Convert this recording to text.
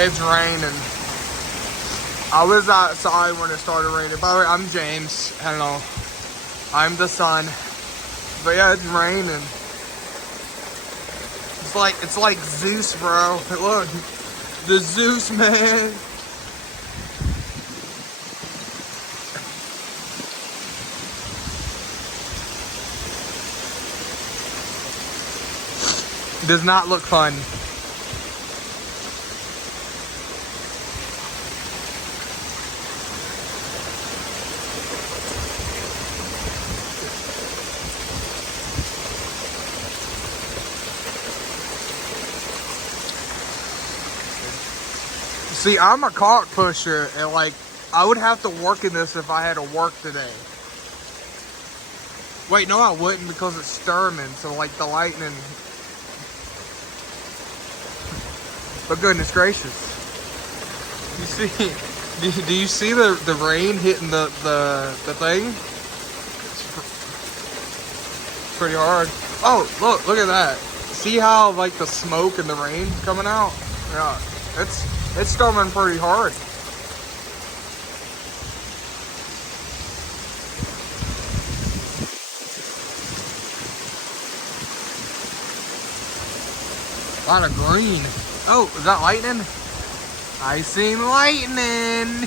It's raining. I was outside when it started raining. By the way, I'm James. I don't know. I'm the sun. But yeah, it's raining. It's like Zeus, bro. Look, the Zeus man. Does not look fun. See, I'm a cart pusher, and like, I would have to work in this if I had to work today. Wait, no, I wouldn't because it's Sturman, so like the lightning. But goodness gracious, you see? Do you see the rain hitting the thing? It's pretty hard. Oh, look at that. See how like the smoke and the rain coming out? Yeah, it's storming pretty hard. A lot of green. Oh, is that lightning? I seen lightning.